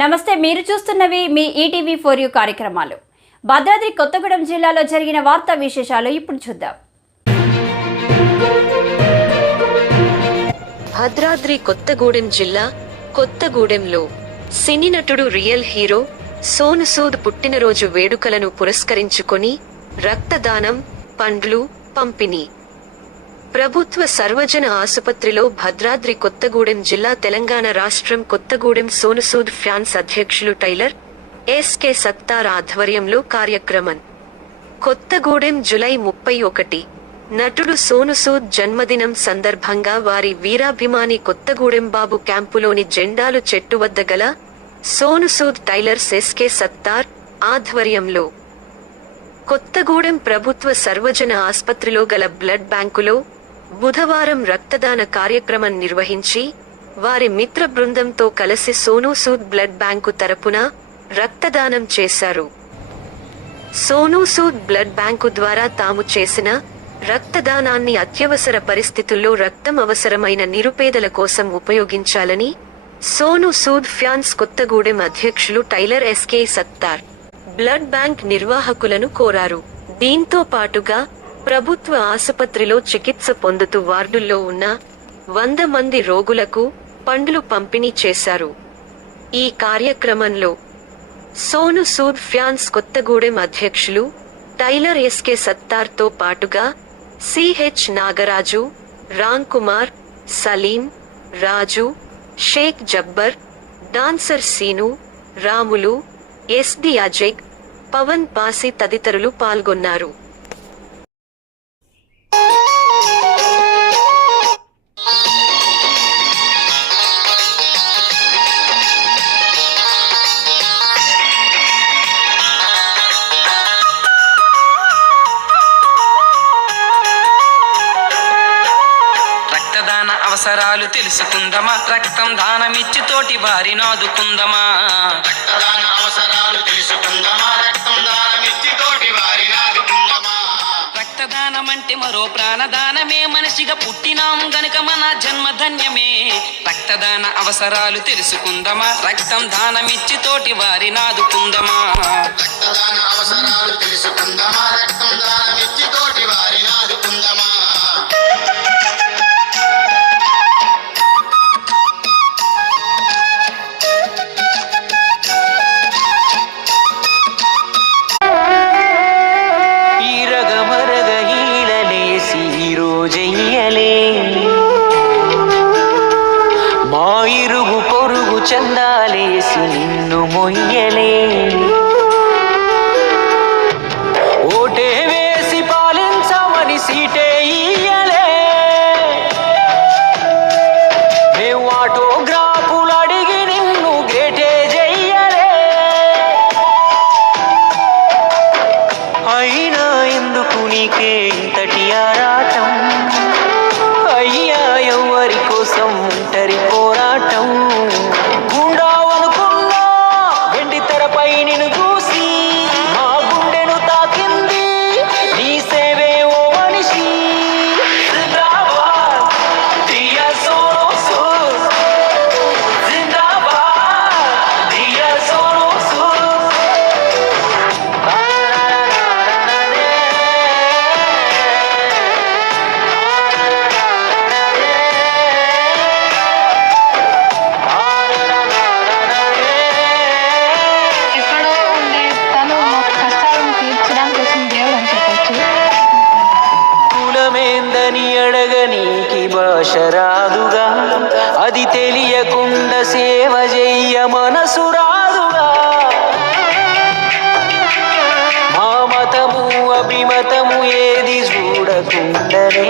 నమస్తే మీరు చూస్తున్నవి మీ ఈటీవీ ఫోర్ యూ కార్యక్రమాలు. భద్రాద్రి కొత్తగూడెం జిల్లాలో జరిగిన వార్తా విశేషాలు ఇప్పుడు చూద్దాం. భద్రాద్రి కొత్తగూడెం జిల్లా కొత్తగూడెంలో సినీ నటుడు రియల్ హీరో సోను సూద్ పుట్టినరోజు వేడుకలను పురస్కరించుకొని రక్తదానం పండ్లు పంపిణీ. ప్రభుత్వ సర్వజన ఆసుపత్రిలో భద్రాద్రి కొత్తగూడెం జిల్లా తెలంగాణ రాష్ట్రం కొత్తగూడెం సోనుసూద్ ఫ్యాన్స్ అధ్యక్షులు టైలర్ ఎస్కే సత్తార్ ఆధ్వర్యంలో కార్యక్రమం. కొత్తగూడెం జులై ముప్పై ఒకటి. నటుడు సోనుసూద్ జన్మదినం సందర్భంగా వారి వీరాభిమాని కొత్తగూడెం బాబు క్యాంపులోని జెండాలు చెట్టు వద్ద గల Sonu Sood tailor tailors SK Sattar ఆధ్వర్యంలో. కొత్తగూడెం ప్రభుత్వ సర్వజన ఆసుపత్రిలో గల బ్లడ్ బ్యాంకులో బుధవారం రక్తదాన కార్యక్రమం నిర్వహించి వారి మిత్ర బృందంతో కలిసి సోనూసూద్ బ్లడ్ బ్యాంకు తరపున రక్తదానం చేశారు. సోనూసూద్ బ్లడ్ బ్యాంకు ద్వారా తాము చేసిన రక్తదానాన్ని అత్యవసర పరిస్థితుల్లో రక్తం అవసరమైన నిరుపేదల కోసం ఉపయోగించాలని సోను సూద్ ఫ్యాన్స్ కొత్తగూడెం అధ్యక్షులు tailor SK Sattar blood bank నిర్వాహకులను కోరారు. దీంతో పాటుగా ప్రభుత్వ ఆసుపత్రిలో చికిత్స పొందుతూ వార్డుల్లో ఉన్న వంద మంది రోగులకు పండ్లు పంపిణీ చేశారు. ఈ కార్యక్రమంలో సోను సూద్ ఫ్యాన్స్ కొత్తగూడెం అధ్యక్షులు టైలర్ ఎస్కే సత్తార్తో పాటుగా CH Nagaraju Ram Kumar Salim Raju Sheikh Jabbar dancer Seenu Ramulu SD Ajay Pavan Pasi తదితరులు పాల్గొన్నారు. అవసరాలు తెలుసుకుందమా? రక్తం దానమిచ్చి తోటి వారిని ఆదుకుందమా? రక్తదాన అవసరాలు తెలుసుకుందామా? రక్తం దానమిచ్చి తోటి రక్తదానం అంటే మరో ప్రాణదానమే. మనిషిగా పుట్టినాం గనుక మన జన్మధన్యమే. రక్తదాన అవసరాలు తెలుసుకుందమా? రక్తం దానమిచ్చి తోటి వారిని ఆదుకుందమా? రక్తదాన అవసరాలు తెలుసుకుందామా? రక్తం దానమిచ్చి తోటి వారిని చందాలేసి నిన్ను మొయ్యలే. ఓటే వేసి పాలించమని సీటే వశరాదుగా అది తెలియకుండ సేవ చెయ్య మనసు రాదుగా మా మతము అభిమతము ఏది చూడకుండనే